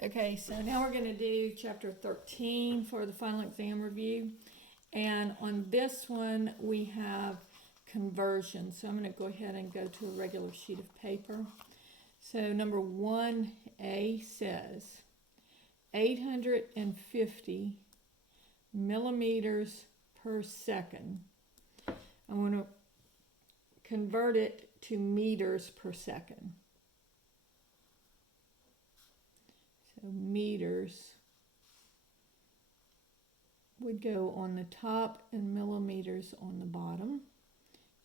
Okay, so now we're going to do chapter 13 for the final exam review. And on this one, we have conversion. So I'm going to go ahead and go to a regular sheet of paper. So number 1A says 850 millimeters per second. I want to convert it to meters per second. So meters would go on the top and millimeters on the bottom.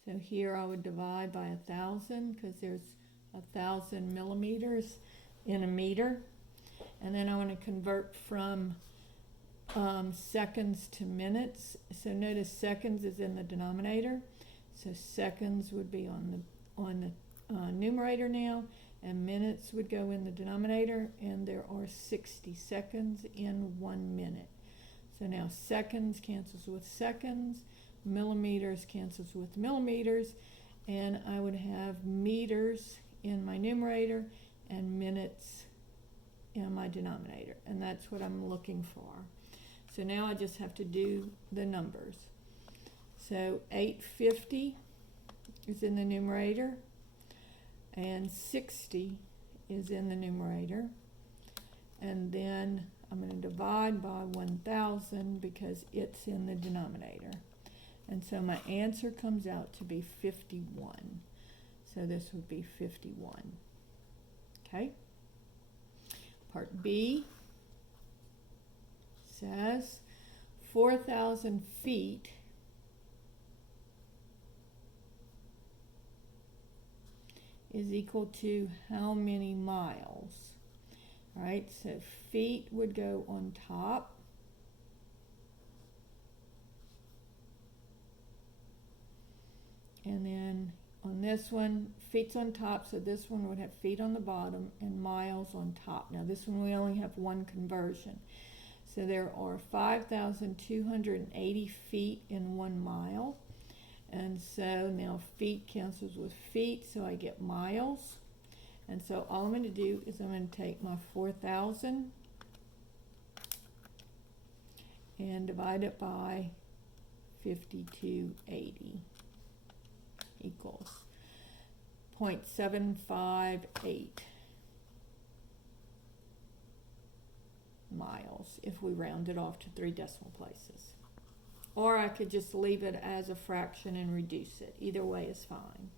So here I would divide by 1,000 because there's 1,000 millimeters in a meter. And then I want to convert from seconds to minutes. So notice seconds is in the denominator. So seconds would be on the numerator now, and minutes would go in the denominator, and there are 60 seconds in 1 minute. So now seconds cancels with seconds, millimeters cancels with millimeters, and I would have meters in my numerator and minutes in my denominator, and that's what I'm looking for. So now I just have to do the numbers. So 850 is in the numerator, and 60 is in the numerator, and then I'm going to divide by 1,000 because it's in the denominator. And so my answer comes out to be 51. So this would be 51. Okay? Part B says 4,000 feet is equal to how many miles? All right, so feet would go on top. And then on this one, feet's on top, so this one would have feet on the bottom and miles on top. Now this one we only have one conversion. So there are 5,280 feet in 1 mile. And so now feet cancels with feet, so I get miles. And so all I'm going to do is I'm going to take my 4,000 and divide it by 5280 equals 0.758 miles if we round it off to 3 decimal places. Or I could just leave it as a fraction and reduce it. Either way is fine.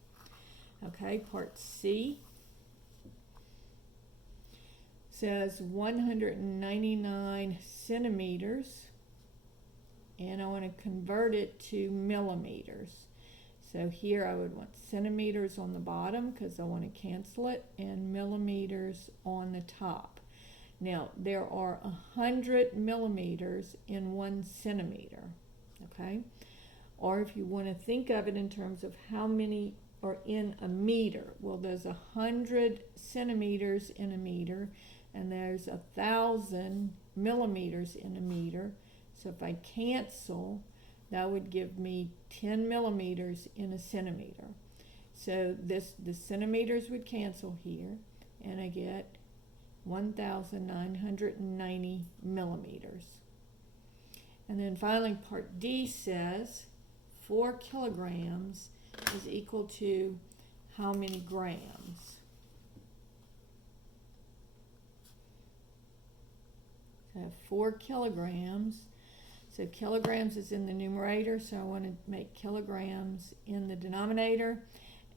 Okay, part C says 199 centimeters, and I want to convert it to millimeters. So here I would want centimeters on the bottom because I want to cancel it, and millimeters on the top. Now there are 100 millimeters in 1 centimeter. Okay, or if you want to think of it in terms of how many are in a meter, well, there's 100 centimeters in a meter, and there's 1,000 millimeters in a meter. So if I cancel, that would give me 10 millimeters in a centimeter. So the centimeters would cancel here, and I get 1,990 millimeters. And then finally, part D says 4 kilograms is equal to how many grams? So I have 4 kilograms. So kilograms is in the numerator, so I want to make kilograms in the denominator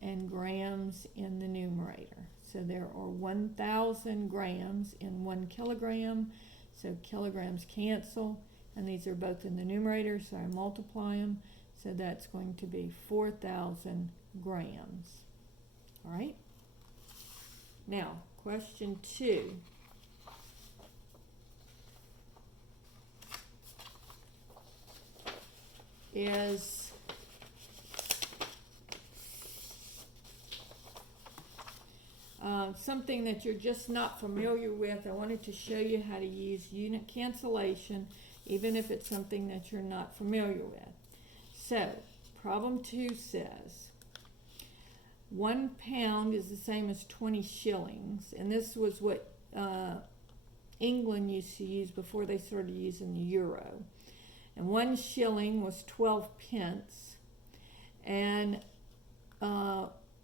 and grams in the numerator. So there are 1,000 grams in 1 kilogram. So kilograms cancel, and these are both in the numerator, so I multiply them. So that's going to be 4,000 grams. All right? Now, question 2. Is something that you're just not familiar with. I wanted to show you how to use unit cancellation, even if it's something that you're not familiar with. So, problem 2 says 1 pound is the same as 20 shillings, and this was what England used to use before they started using the euro. And 1 shilling was 12 pence. And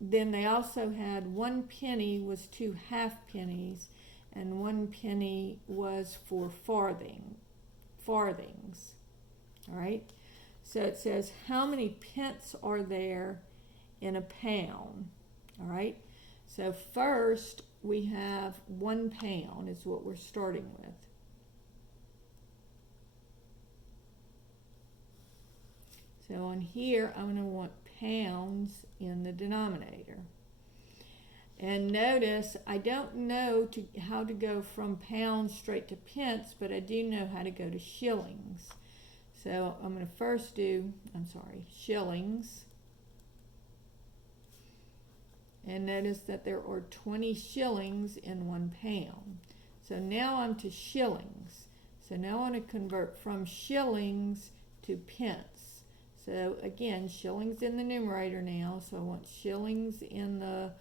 then they also had 1 penny was 2 halfpennies, and 1 penny was for farthings. All right. So it says, how many pence are there in a pound? All right. So first we have 1 pound is what we're starting with. So on here, I'm going to want pounds in the denominator. And notice, I don't know how to go from pounds straight to pence, but I do know how to go to shillings. So I'm going to first do, shillings. And notice that there are 20 shillings in 1 pound. So now I'm to shillings. So now I want to convert from shillings to pence. So again, shillings in the numerator now, so I want shillings in the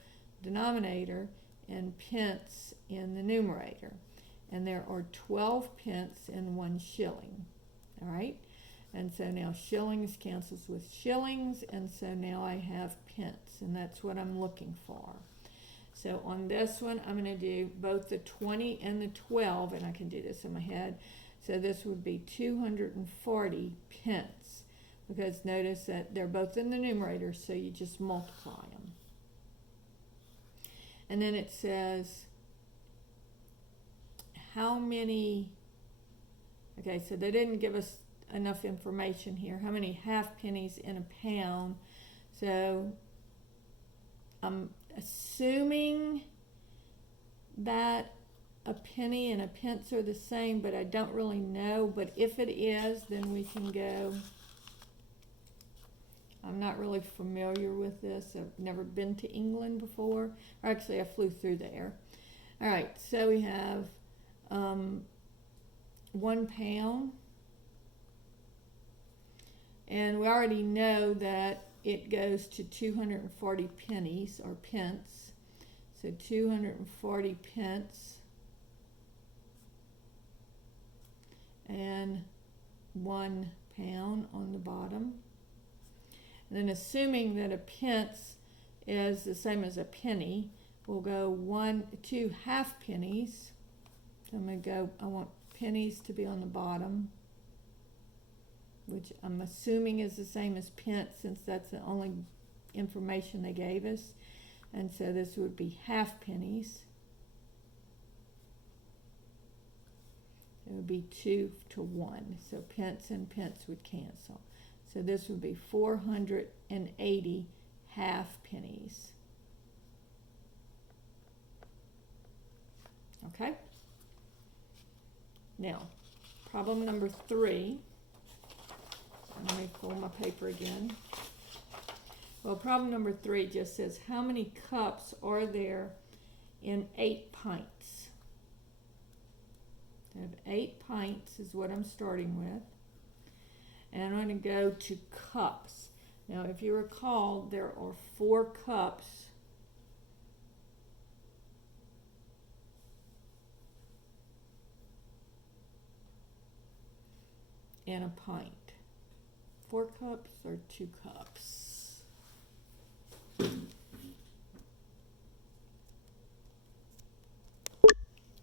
denominator and pence in the numerator. And there are 12 pence in 1 shilling, all right? And so now shillings cancels with shillings, and so now I have pence, and that's what I'm looking for. So on this one, I'm going to do both the 20 and the 12, and I can do this in my head. So this would be 240 pence. Because notice that they're both in the numerator, so you just multiply them. And then it says, how many, okay, so they didn't give us enough information here. How many halfpennies in a pound? So I'm assuming that a penny and a pence are the same, but I don't really know. But if it is, then we can go. I'm not really familiar with this. I've never been to England before. Or actually, I flew through there. All right, so we have 1 pound. And we already know that it goes to 240 pennies or pence. So 240 pence and 1 pound on the bottom. And then assuming that a pence is the same as a penny, we'll go 2 halfpennies. So I'm going to go, I want pennies to be on the bottom, which I'm assuming is the same as pence since that's the only information they gave us. And so this would be halfpennies. It would be 2 to 1. So pence and pence would cancel. So this would be 480 halfpennies. Okay? Now, problem number 3. Let me pull my paper again. Well, problem number 3 just says, how many cups are there in 8 pints? I have 8 pints is what I'm starting with. And I'm going to go to cups. Now, if you recall, there are 4 cups in a pint. 4 cups or 2 cups?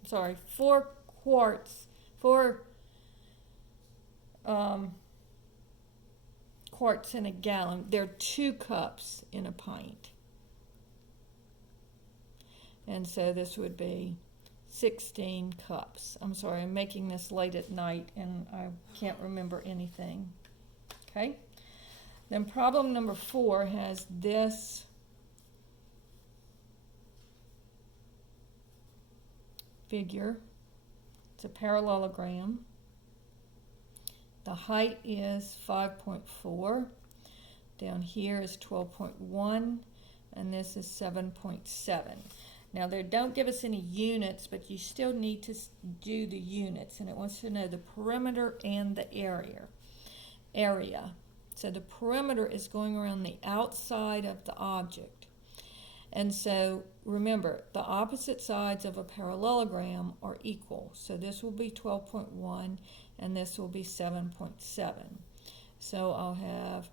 Sorry, 4 quarts, 4 quarts in a gallon. There are 2 cups in a pint. And so this would be 16 cups. I'm sorry, I'm making this late at night and I can't remember anything. Okay? Then problem number 4 has this figure. It's a parallelogram. The height is 5.4. Down here is 12.1, and this is 7.7. Now, they don't give us any units, but you still need to do the units, and it wants to know the perimeter and the area. So the perimeter is going around the outside of the object. And so remember, the opposite sides of a parallelogram are equal. So this will be 12.1 and this will be 7.7. So I'll have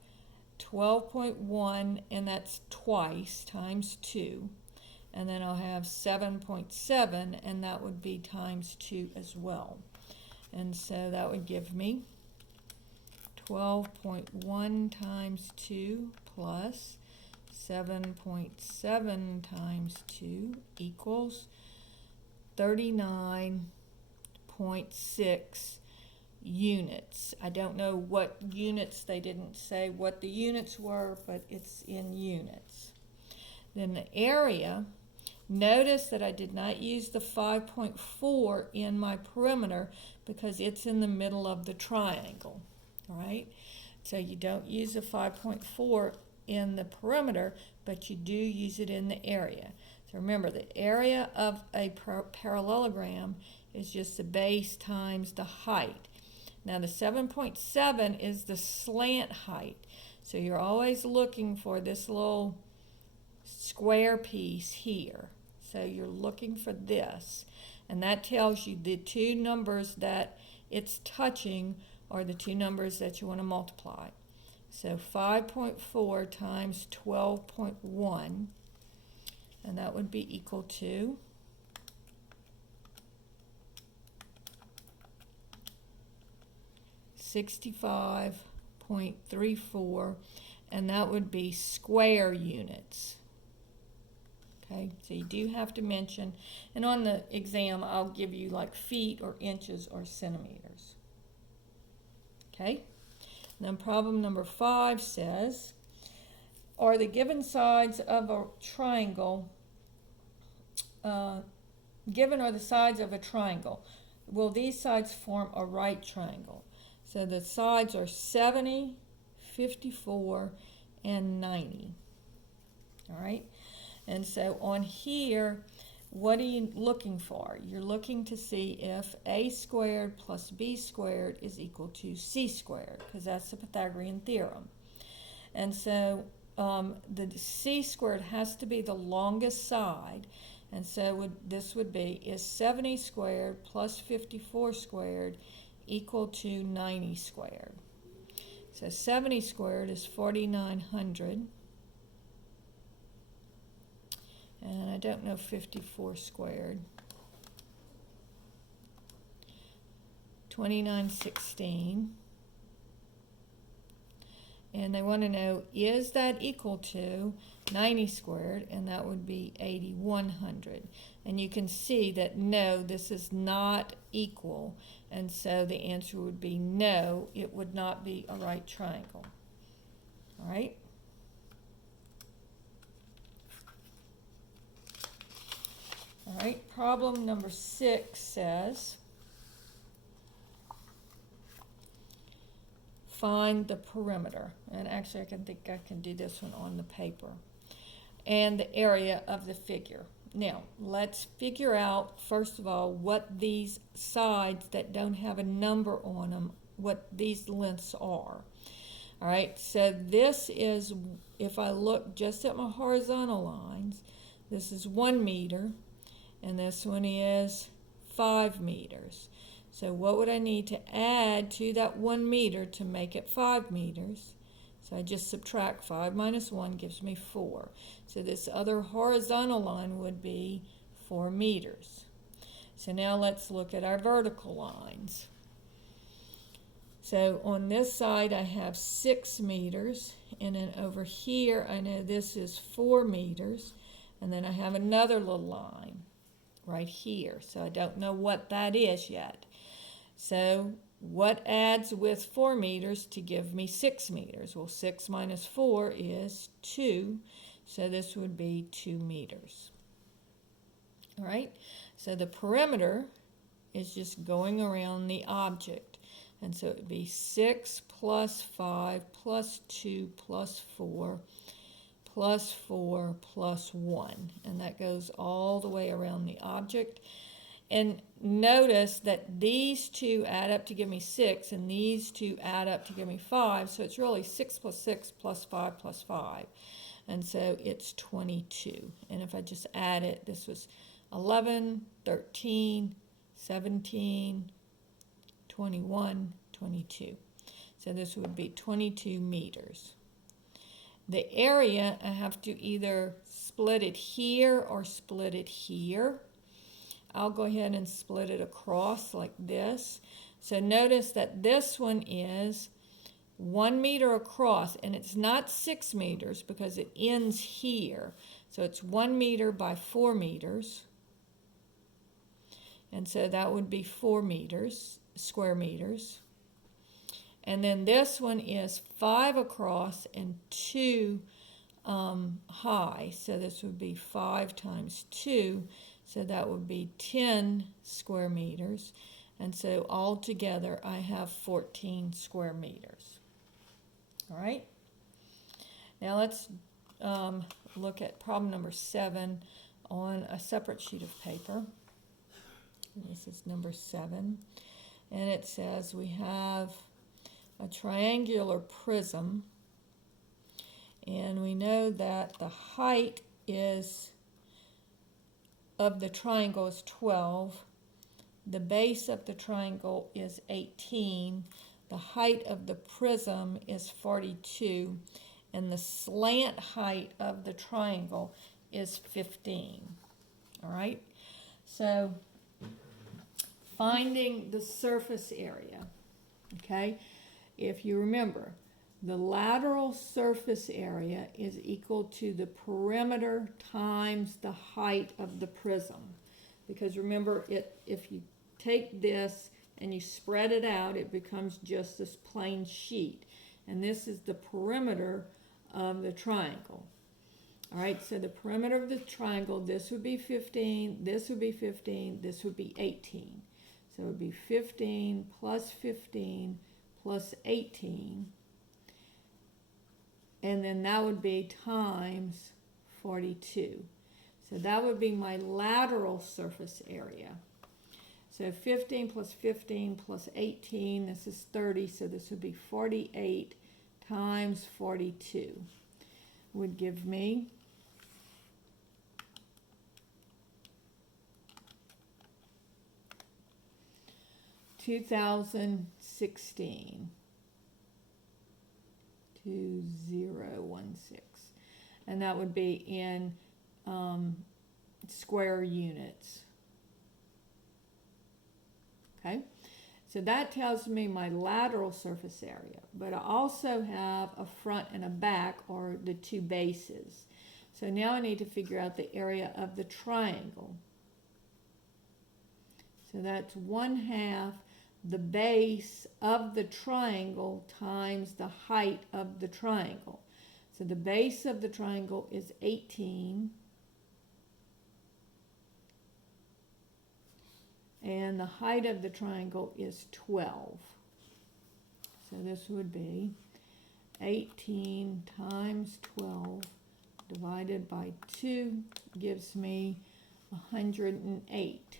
12.1, and that's twice, times 2. And then I'll have 7.7, and that would be times 2 as well. And so that would give me 12.1 times 2 plus 7.7 times 2 equals 39.6 units. I don't know what units, they didn't say what the units were, but it's in units. Then the area, notice that I did not use the 5.4 in my perimeter because it's in the middle of the triangle, all right? So you don't use the 5.4 in the perimeter, but you do use it in the area. So remember, the area of a parallelogram is just the base times the height. Now the 7.7 is the slant height. So you're always looking for this little square piece here. So you're looking for this. And that tells you the two numbers that it's touching are the two numbers that you want to multiply. So 5.4 times 12.1, and that would be equal to 65.34, and that would be square units. Okay, so you do have to mention, and on the exam I'll give you like feet or inches or centimeters. Okay, then problem number 5 says, are the given sides of a triangle, given are the sides of a triangle, will these sides form a right triangle? So the sides are 70, 54, and 90. All right, and so on here, what are you looking for? You're looking to see if a squared plus b squared is equal to c squared, because that's the Pythagorean theorem. And so the c squared has to be the longest side, and so this would be, is 70 squared plus 54 squared equal to 90 squared? So 70 squared is 4,900. And I don't know 54 squared. 2916. And they want to know, is that equal to 90 squared? And that would be 8,100. And you can see that no, this is not equal. And so the answer would be no, it would not be a right triangle. All right? All right, problem number 6 says, find the perimeter. And actually, I think I can do this one on the paper. And the area of the figure. Now, let's figure out, first of all, what these sides that don't have a number on them, what these lengths are. All right, so this is, if I look just at my horizontal lines, this is 1 meter. And this one is 5 meters. So what would I need to add to that 1 meter to make it 5 meters? So I just subtract 5 minus 1 gives me 4. So this other horizontal line would be 4 meters. So now let's look at our vertical lines. So on this side I have 6 meters, and then over here I know this is 4 meters, and then I have another little line right here. So I don't know what that is yet. So what adds with 4 meters to give me 6 meters? Well, 6 minus 4 is 2. So this would be 2 meters. All right. So the perimeter is just going around the object. And so it would be 6 plus 5 plus 2 plus 4 plus 4 plus 1, and that goes all the way around the object. And notice that these two add up to give me 6, and these two add up to give me 5, so it's really 6 plus 6 plus 5 plus 5. And so it's 22. And if I just add it, this was 11, 13, 17, 21, 22. So this would be 22 meters. The area, I have to either split it here or split it here. I'll go ahead and split it across like this. So notice that this one is 1 meter across, and it's not 6 meters because it ends here. So it's 1 meter by 4 meters. And so that would be 4 meters, square meters. And then this one is 5 across and 2 high. So this would be 5 times 2. So that would be 10 square meters. And so altogether I have 14 square meters. All right. Now let's look at problem number 7 on a separate sheet of paper. This is number 7. And it says we have a triangular prism. And we know that the height of the triangle is 12. The base of the triangle is 18. The height of the prism is 42. And the slant height of the triangle is 15. All right? So, finding the surface area. Okay? If you remember, the lateral surface area is equal to the perimeter times the height of the prism. Because remember, if you take this and you spread it out, it becomes just this plain sheet. And this is the perimeter of the triangle. All right, so the perimeter of the triangle, this would be 15, this would be 15, this would be 18. So it would be 15 plus 15 plus 18. And then that would be times 42. So that would be my lateral surface area. So 15 plus 15 plus 18, this is 30, so this would be 48 times 42 would give me 2016. 2016. And that would be in square units. Okay, so that tells me my lateral surface area, but I also have a front and a back, or the two bases. So now I need to figure out the area of the triangle. So that's 1/2 the base of the triangle times the height of the triangle. So the base of the triangle is 18. And the height of the triangle is 12. So this would be 18 times 12 divided by 2 gives me 108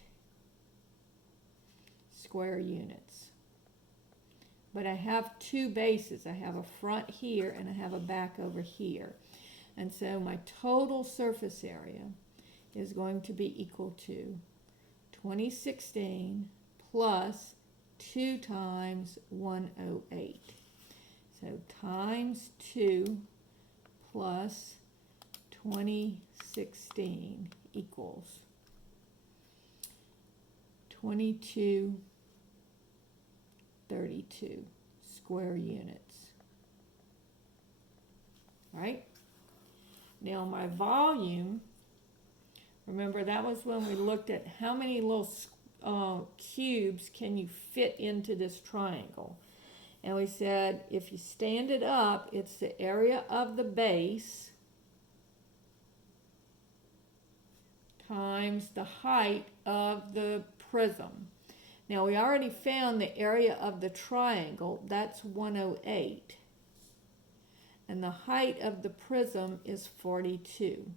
square units. But I have two bases. I have a front here and I have a back over here. And so my total surface area is going to be equal to 2016 plus 2 times 108. So times 2 plus 2016 equals 2232 square units. All right? Now my volume, remember that was when we looked at how many little cubes can you fit into this triangle. And we said if you stand it up, it's the area of the base times the height of the prism. Now we already found the area of the triangle, that's 108. And the height of the prism is 42.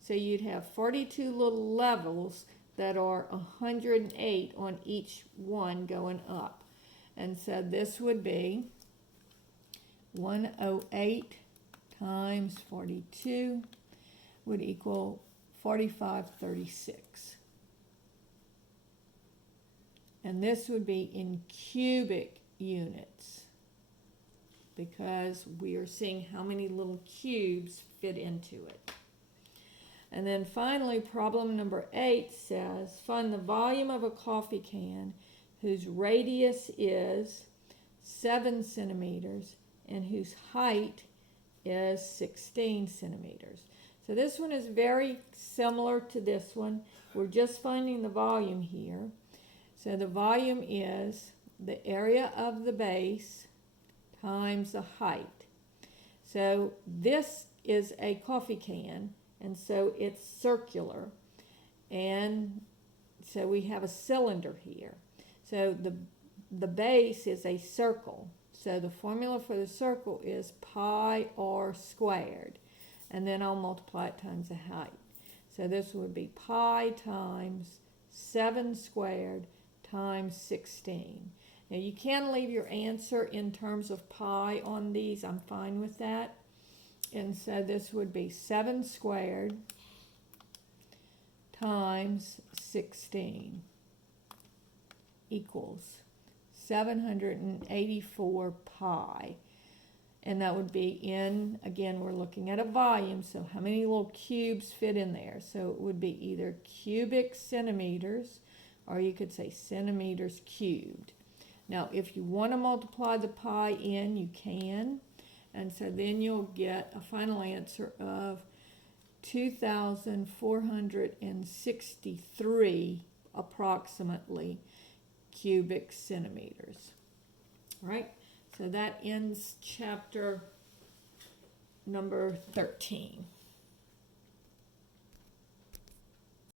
So you'd have 42 little levels that are 108 on each one going up. And so this would be 108 times 42 would equal 4536. And this would be in cubic units, because we are seeing how many little cubes fit into it. And then finally, problem number 8 says, find the volume of a coffee can whose radius is 7 centimeters and whose height is 16 centimeters. So this one is very similar to this one. We're just finding the volume here. So the volume is the area of the base times the height. So this is a coffee can, and so it's circular, and so we have a cylinder here. So the base is a circle. So the formula for the circle is pi r squared, and then I'll multiply it times the height. So this would be pi times 7 squared times 16. Now you can leave your answer in terms of pi on these. I'm fine with that. And so this would be 7 squared times 16 equals 784 pi. And that would be in, again, we're looking at a volume, so how many little cubes fit in there? So it would be either cubic centimeters, or you could say centimeters cubed. Now, if you want to multiply the pi in, you can. And so then you'll get a final answer of 2,463 approximately cubic centimeters. All right, so that ends chapter number 13.